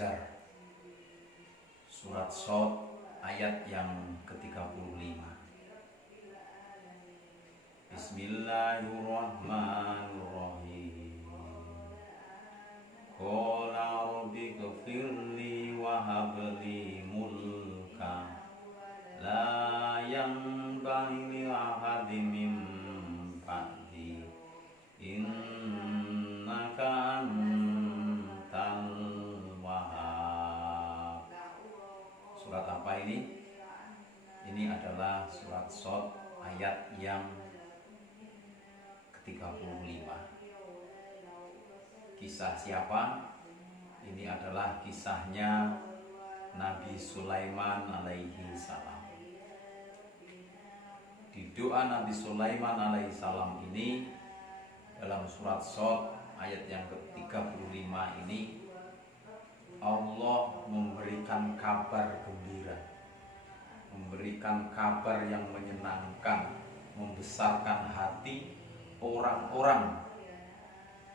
belajar surat Shad ayat yang ke-35. Bismillahirrahmanirrahim. Qala rabbi ghfirli wa habli mulka la yanbaghi li ahadin min ba'di innaka antal wahhab. Surat apa ini? Ini adalah surat Shad ayat yang ke-35. Kisah siapa? Ini adalah kisahnya Nabi Sulaiman alaihi salam. Di doa Nabi Sulaiman alaihi salam ini dalam surat Shad ayat yang ke-35 ini Allah memberikan kabar gembira, memberikan kabar yang menyenangkan, membesarkan hati orang-orang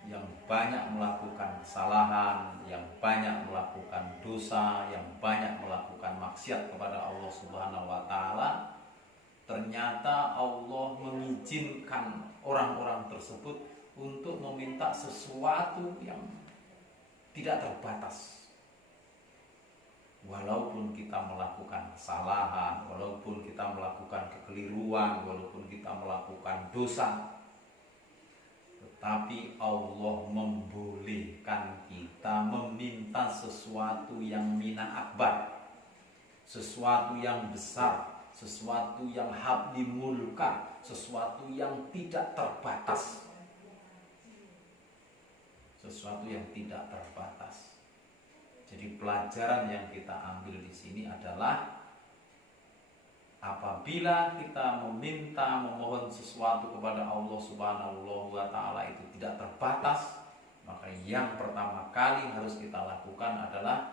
yang banyak melakukan kesalahan, yang banyak melakukan dosa, yang banyak melakukan maksiat kepada Allah Subhanahu wa taala. Ternyata Allah mengizinkan orang-orang tersebut untuk meminta sesuatu yang tidak terbatas. Walaupun kita melakukan kesalahan, walaupun kita melakukan kekeliruan, walaupun kita melakukan dosa, tetapi Allah membolehkan kita meminta sesuatu yang mina akbar, sesuatu yang besar, sesuatu yang habli mulka, sesuatu yang tidak terbatas, sesuatu yang tidak terbatas. Jadi pelajaran yang kita ambil di sini adalah apabila kita meminta, memohon sesuatu kepada Allah Subhanahu wa taala itu tidak terbatas, maka yang pertama kali harus kita lakukan adalah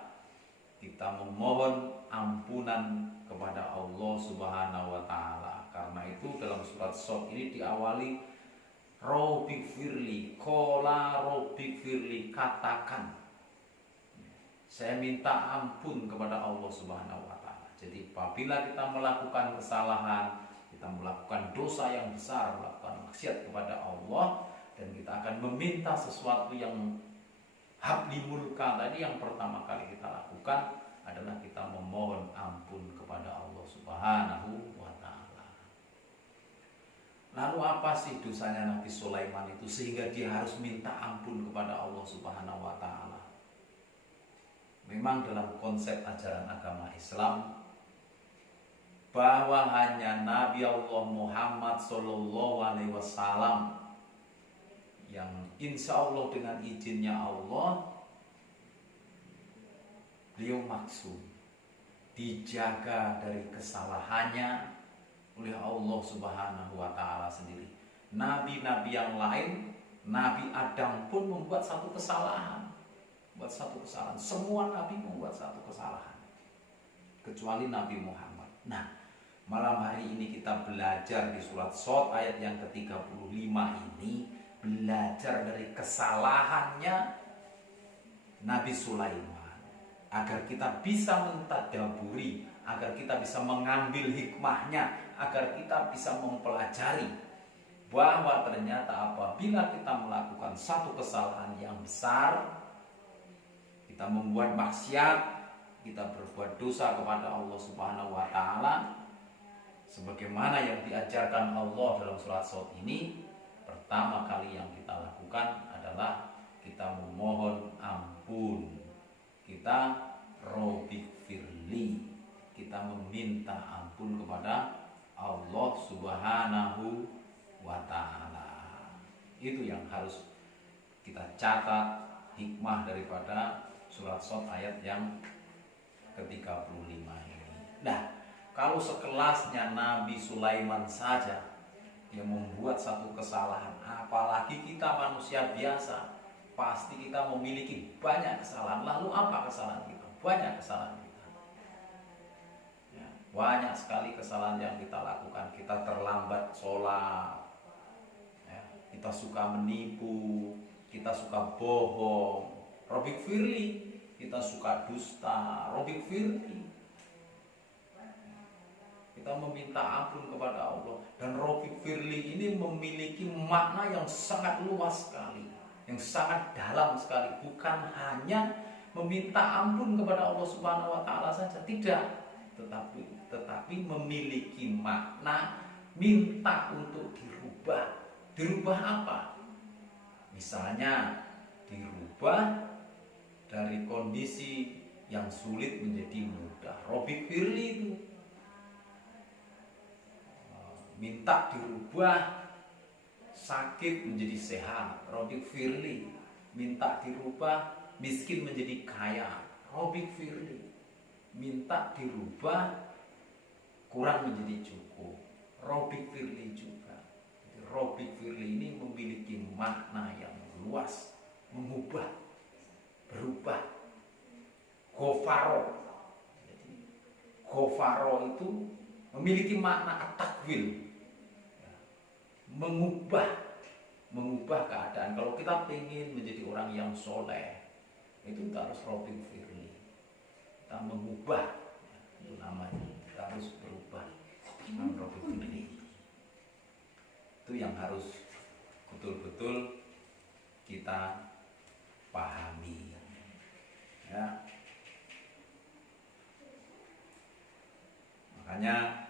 kita memohon ampunan kepada Allah Subhanahu wa taala. Karena itu dalam surat Shad ini diawali Rabbi firli, qala Rabbi firli, katakan saya minta ampun kepada Allah Subhanahu wa taala. Jadi apabila kita melakukan kesalahan, kita melakukan dosa yang besar, melakukan maksiat kepada Allah, dan kita akan meminta sesuatu yang habli mulka tadi, yang pertama kali kita lakukan adalah kita memohon ampun kepada Allah Subhanahu wa taala. Lalu apa sih dosanya Nabi Sulaiman itu sehingga dia harus minta ampun kepada Allah Subhanahu wa taala? Memang dalam konsep ajaran agama Islam bahwa hanya Nabi Allah Muhammad Sallallahu Alaihi Wasallam yang insya Allah dengan izinnya Allah beliau maksum, dijaga dari kesalahannya oleh Allah Subhanahu wa taala sendiri. Nabi-nabi yang lain, Nabi Adam pun membuat satu kesalahan. Semua nabi membuat satu kesalahan kecuali Nabi Muhammad. Nah, malam hari ini kita belajar di surat Shad ayat yang ke-35 ini, belajar dari kesalahannya Nabi Sulaiman agar kita bisa mentadaburi, agar kita bisa mengambil hikmahnya, agar kita bisa mempelajari bahwa ternyata apabila kita melakukan satu kesalahan yang besar, kita membuat maksiat, kita berbuat dosa kepada Allah Subhanahu wa taala, sebagaimana yang diajarkan Allah dalam surat Shad ini, pertama kali yang kita lakukan adalah kita memohon ampun. Kita Rabbi firli, kita meminta ampun kepada Allah Subhanahu wa taala. Itu yang harus kita catat hikmah daripada surat Shad ayat yang ke-35 ini. Nah, kalau sekelasnya Nabi Sulaiman saja yang membuat satu kesalahan, apalagi kita manusia biasa, pasti kita memiliki banyak kesalahan. Lalu apa kesalahan kita? Banyak kesalahan kita. Ya, banyak sekali kesalahan yang kita lakukan. Kita terlambat sholat, ya, kita suka menipu, kita suka bohong. Robik firli, kita suka dusta, Robik Firli. Kita meminta ampun kepada Allah. Dan Robik Firli ini memiliki makna yang sangat luas sekali, yang sangat dalam sekali. Bukan hanya meminta ampun kepada Allah Subhanahu wa Ta'ala saja, tidak, tetapi memiliki makna minta untuk dirubah. Dirubah apa? Misalnya dirubah dari kondisi yang sulit menjadi mudah. Robik Firli itu minta dirubah sakit menjadi sehat. Robik Firli minta dirubah miskin menjadi kaya. Robik Firli minta dirubah kurang menjadi cukup. Robik Firli juga. Robik Firli ini memiliki makna yang luas, mengubah, berubah. Ghafaro. Ghafaro itu memiliki makna at-takwil, mengubah keadaan. Kalau kita ingin menjadi orang yang soleh, itu kita harus Robik Firli. Kita mengubah, itu namanya. Kita harus berubah. Robik Firli. Itu yang harus betul-betul kita pahami, ya. Makanya